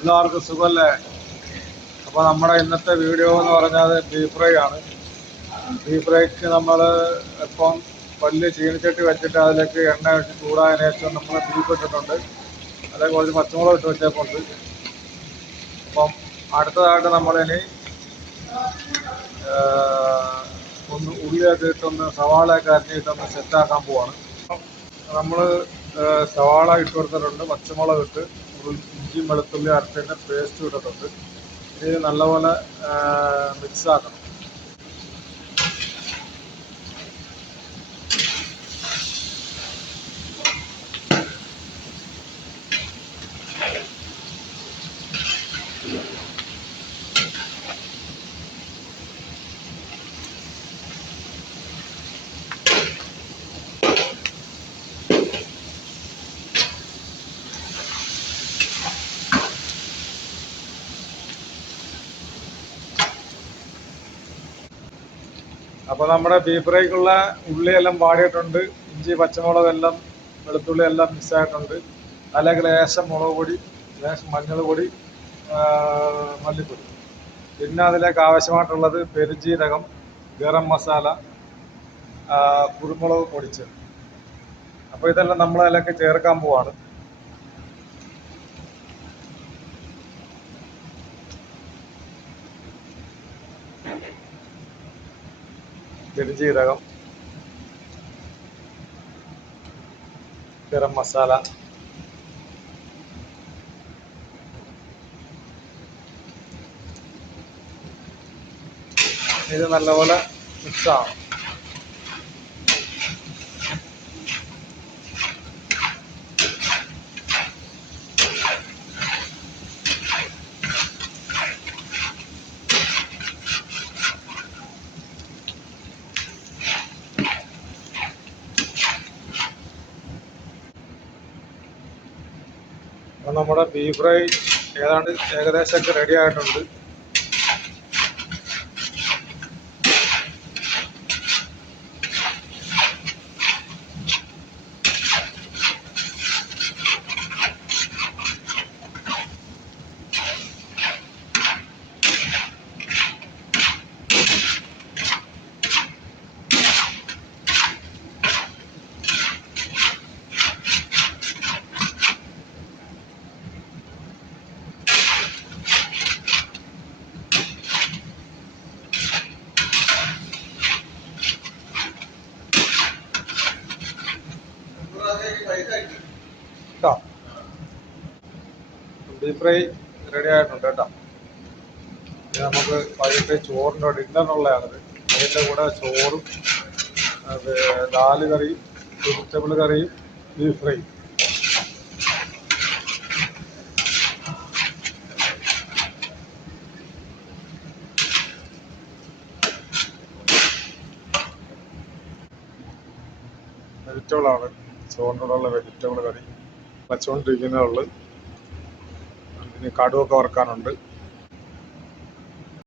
എല്ലാവർക്കും സുഖമല്ലേ? അപ്പോൾ നമ്മുടെ ഇന്നത്തെ വീഡിയോ എന്ന് പറഞ്ഞാൽ ബീഫ് ഫ്രൈ ആണ്. ബീഫ് ഫ്രൈക്ക് നമ്മൾ ഇപ്പം വലിയ ചീനിച്ചട്ടി വെച്ചിട്ട് അതിലേക്ക് എണ്ണ ഒഴിച്ച് ചൂടായതിനു ശേഷം നമ്മൾ ബീഫ് ഇട്ടിട്ടുണ്ട്. അതിലേക്ക് കുറച്ച് പച്ചമുളക് ഇട്ട് വെച്ചേക്കുണ്ട്. അപ്പം അടുത്തതായിട്ട് നമ്മളിനി ഒന്ന് ഉള്ളിയൊക്കെ ഇട്ടൊന്ന് സവാളയൊക്കെ അരിഞ്ഞിട്ടൊന്ന് സെറ്റാക്കാൻ പോവാണ്. നമ്മൾ സവാള ഇട്ട് കൊടുത്തിട്ടുണ്ട്, പച്ചമുളക് ഇട്ട്, ഇഞ്ചി വെളുത്തുള്ളി അരച്ചതിൻ്റെ പേസ്റ്റ് ഇട്ടിട്ടുണ്ട്. ഇത് നല്ലപോലെ മിക്സ് ആക്കണം. അപ്പോൾ നമ്മുടെ ബീഫ് ഫ്രൈക്കുള്ള ഉള്ളിയെല്ലാം വാടിയിട്ടുണ്ട്. ഇഞ്ചി പച്ചമുളകെല്ലാം വെളുത്തുള്ളി എല്ലാം മിക്സായിട്ടുണ്ട്. അതിലേക്ക് ലേശം മുളക് പൊടി, ലേശം മഞ്ഞൾ പൊടി, മല്ലിപ്പൊടി, പിന്നെ അതിലേക്ക് ആവശ്യമായിട്ടുള്ളത് പെരുംജീരകം, ഗരം മസാല, കുരുമുളക് പൊടിച്ചത്. അപ്പോൾ ഇതെല്ലാം നമ്മൾ അതിലേക്ക് ചേർക്കാൻ പോവാണ്. പെരുംജീരകം, ഗരം മസാല, ഇത് നല്ലപോലെ മിക്സ് ആവും. അപ്പം നമ്മുടെ ബീഫ് ഫ്രൈ ഏകദേശമൊക്കെ റെഡി ആയിട്ടുണ്ട്. കേട്ടോ, ബീഫ് ഫ്രൈ റെഡി ആയിട്ടുണ്ട് കേട്ടോ. ഇത് നമുക്ക് വൈകിട്ട് ചോറിൻ്റെ ഡിന്നറിനുള്ളതാണിത്. അതിൻ്റെ കൂടെ ചോറും ദാല് കറിയും വെജിറ്റബിൾ കറിയും ബീഫ് ഫ്രൈ. വെജിറ്റബിളാണ്, ചോറിനോടുള്ള വെജിറ്റബിൾ കറി വച്ചുകൊണ്ടിരിക്കുന്നേ ഉള്ളു. ഇനി കടുവൊക്കെ വറുക്കാനുണ്ട്.